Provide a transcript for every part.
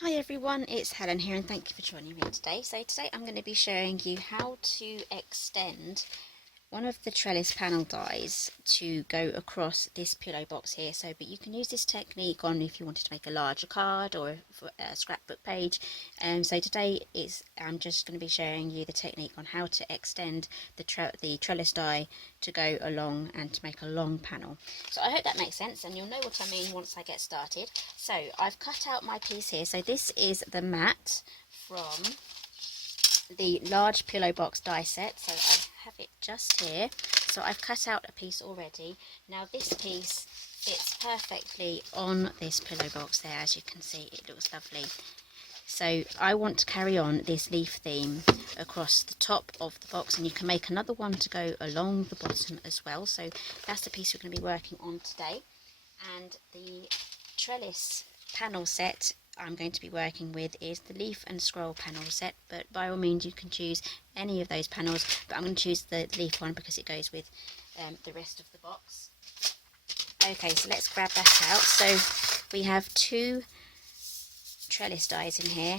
Hi everyone, it's Helen here and thank you for joining me today. So today I'm going to be showing you how to extend one of the trellis panel dies to go across this pillow box here. But you can use this technique on if you wanted to make a larger card or a scrapbook page. So today I'm just going to be showing you the technique on how to extend the trellis die to go along and to make a long panel. So I hope that makes sense and you'll know what I mean once I get started. So I've cut out my piece here. So this is the mat from the large pillow box die set, so I have it just here. So I've cut out a piece already. Now this piece fits perfectly on this pillow box there. As you can see, it looks lovely. So I want to carry on this leaf theme across the top of the box, and you can make another one to go along the bottom as well. So that's the piece we're going to be working on today. And the trellis panel set I'm going to be working with is the leaf and scroll panel set, but by all means you can choose any of those panels, but I'm going to choose the leaf one because it goes with the rest of the box. Okay, so let's grab that out. So we have two trellis dies in here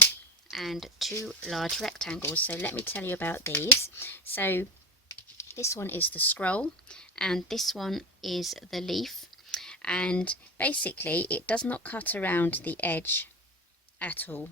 and two large rectangles, so let me tell you about these. So this one is the scroll and this one is the leaf, and basically it does not cut around the edge at all.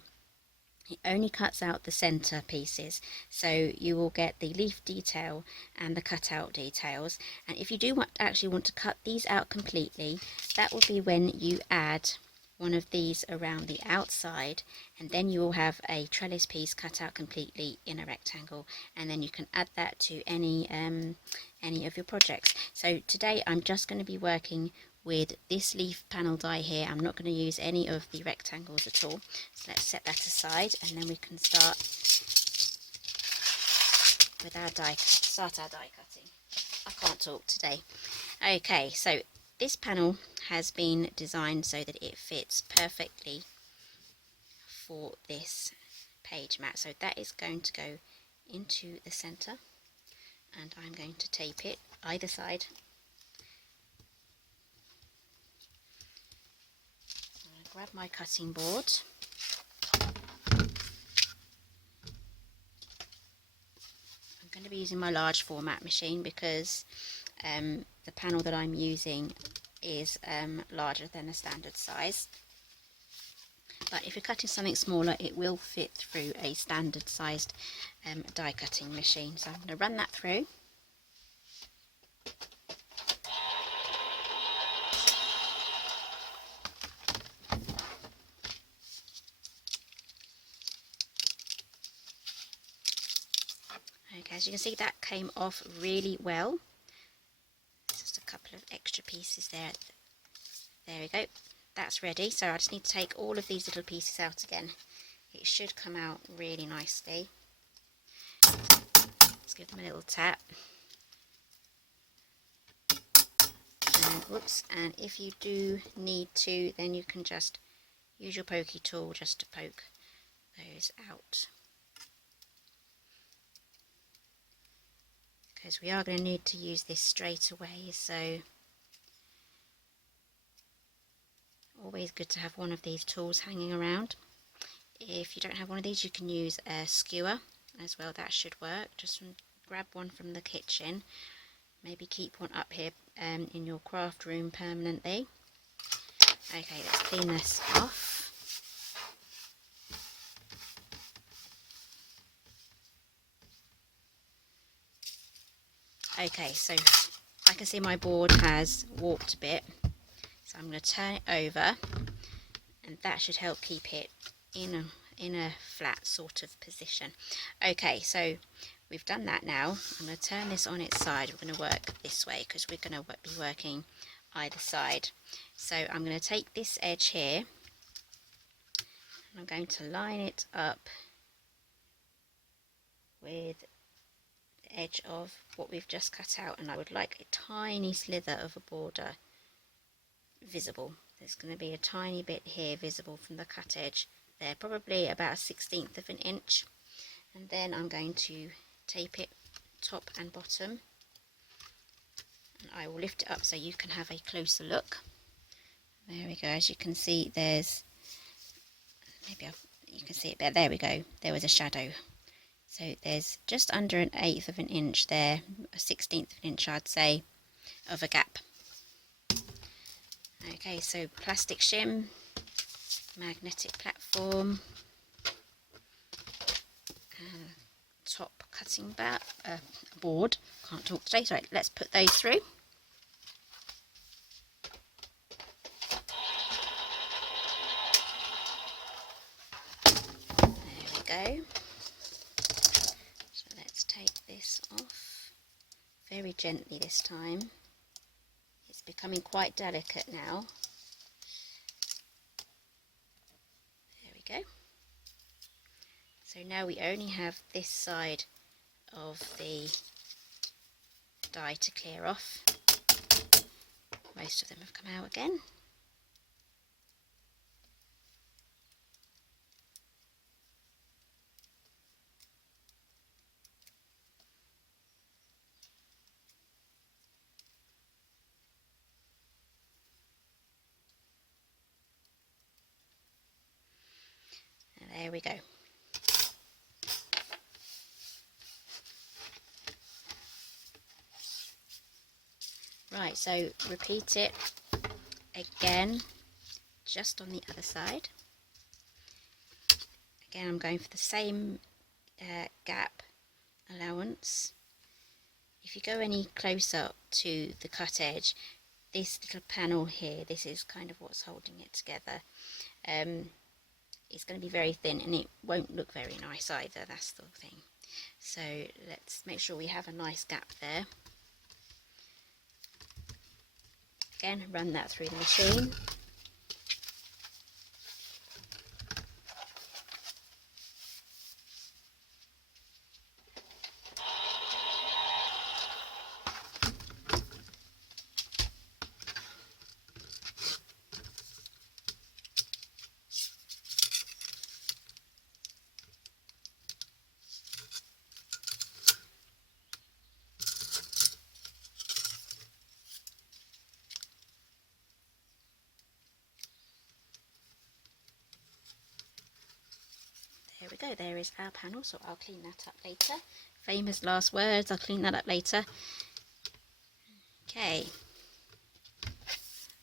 It only cuts out the center pieces, so you will get the leaf detail and the cutout details. And if you do actually want to cut these out completely, that will be when you add one of these around the outside, and then you will have a trellis piece cut out completely in a rectangle, and then you can add that to any of your projects. So today I'm just going to be working with this leaf panel die here. I'm not going to use any of the rectangles at all. So let's set that aside and then we can start with our die cutting. I can't talk today. Okay, so this panel has been designed so that it fits perfectly for this page mat. So that is going to go into the center, and I'm going to tape it either side. Grab my cutting board. I'm going to be using my large format machine because the panel that I'm using is larger than a standard size. But if you're cutting something smaller, it will fit through a standard sized die cutting machine. So I'm going to run that through. Okay, as you can see, that came off really well. Just a couple of extra pieces there. There we go. That's ready. So I just need to take all of these little pieces out again. It should come out really nicely. Let's give them a little tap. And whoops, and if you do need to, then you can just use your pokey tool just to poke those out. Because we are going to need to use this straight away, so always good to have one of these tools hanging around. If you don't have one of these, you can use a skewer as well. That should work. Just grab one from the kitchen. Maybe keep one up here in your craft room permanently. Okay, let's clean this off. Okay, so I can see my board has warped a bit, so I'm going to turn it over, and that should help keep it in a flat sort of position. Okay, so we've done that now. I'm going to turn this on its side. We're going to work this way because we're going to be working either side. So I'm going to take this edge here, and I'm going to line it up with the edge of what we've just cut out, and I would like a tiny slither of a border visible. There's going to be a tiny bit here visible from the cut edge there, probably about a 1/16 of an inch, and then I'm going to tape it top and bottom, and I will lift it up so you can have a closer look. There we go. As you can see, there's maybe you can see it better. There we go. There was a shadow. So there's just under 1/8 of an inch there, a 1/16 of an inch I'd say, of a gap. Okay, so plastic shim, magnetic platform, top cutting board. Can't talk today, so let's put those through. There we go. So let's take this off very gently this time. It's becoming quite delicate now. There we go. So now we only have this side of the die to clear off. Most of them have come out again. And there we go. Right, so repeat it again, just on the other side. Again, I'm going for the same gap allowance. If you go any closer to the cut edge, this little panel here, this is kind of what's holding it together. It's going to be very thin and it won't look very nice either, that's the thing. So let's make sure we have a nice gap there. Again, run that through the machine. There we go, there is our panel, so I'll clean that up later. Famous last words, I'll clean that up later. Okay,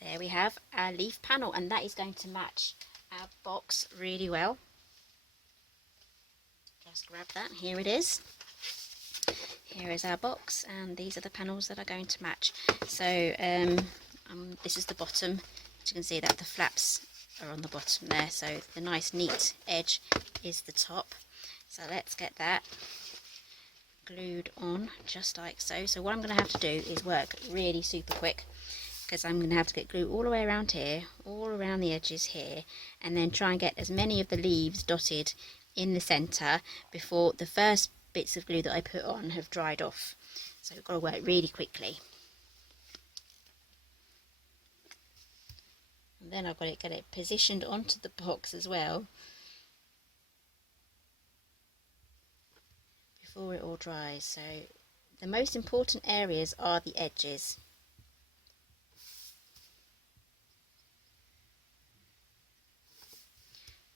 there we have our leaf panel, and that is going to match our box really well. Just grab that, here it is. Here is our box, and these are the panels that are going to match. So this is the bottom. As you can see that the flaps are on the bottom there, so the nice neat edge is the top. So let's get that glued on just like so. So what I'm going to have to do is work really super quick, because I'm going to have to get glue all the way around here, all around the edges here, and then try and get as many of the leaves dotted in the centre before the first bits of glue that I put on have dried off. So we've got to work really quickly. And then I've got to get it positioned onto the box as well before it all dries. So the most important areas are the edges.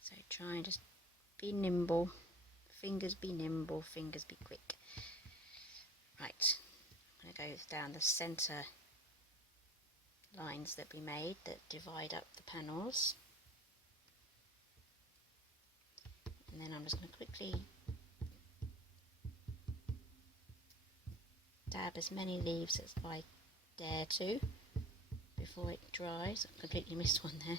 So try and just be nimble, fingers be nimble, fingers be quick. Right, I'm going to go down the centre lines that we made that divide up the panels, and then I'm just going to quickly dab as many leaves as I dare to before it dries. I completely missed one there.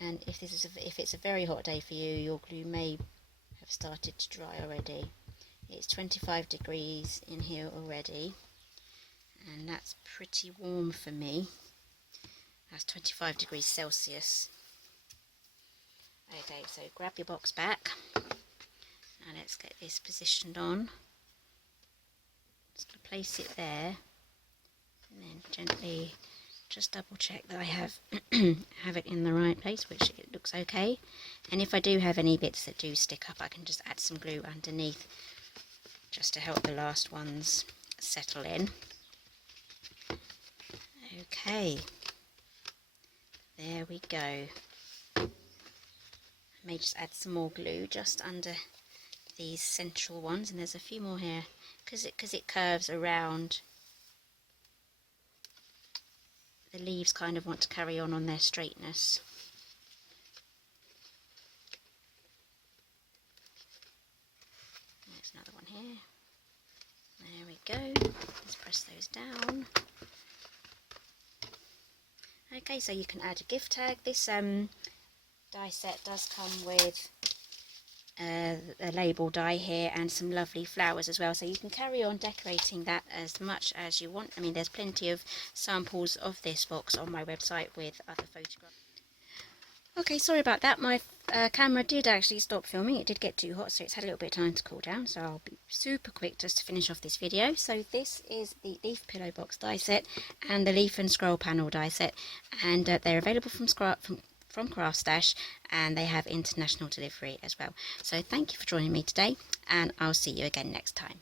And if it's a very hot day for you, your glue may have started to dry already. It's 25 degrees in here already, and that's pretty warm for me. That's 25 degrees Celsius. Okay, so grab your box back and let's get this positioned on. Just going to place it there, and then gently just double check that I have have it in the right place, which it looks okay. And if I do have any bits that do stick up, I can just add some glue underneath just to help the last ones settle in. Okay, There we go. I may just add some more glue just under these central ones, and there's a few more here because it curves around. The leaves kind of want to carry on their straightness. There's another one here. There we go. Let's press those down. Okay, so you can add a gift tag. This die set does come with a label die here and some lovely flowers as well, so you can carry on decorating that as much as you want. I mean, there's plenty of samples of this box on my website with other photographs. Okay, sorry about that. My camera did actually stop filming. It did get too hot, so it's had a little bit of time to cool down, so I'll be super quick just to finish off this video. So this is the leaf pillow box die set and the leaf and scroll panel die set, and they're available from CraftStash, and they have international delivery as well. So thank you for joining me today, and I'll see you again next time.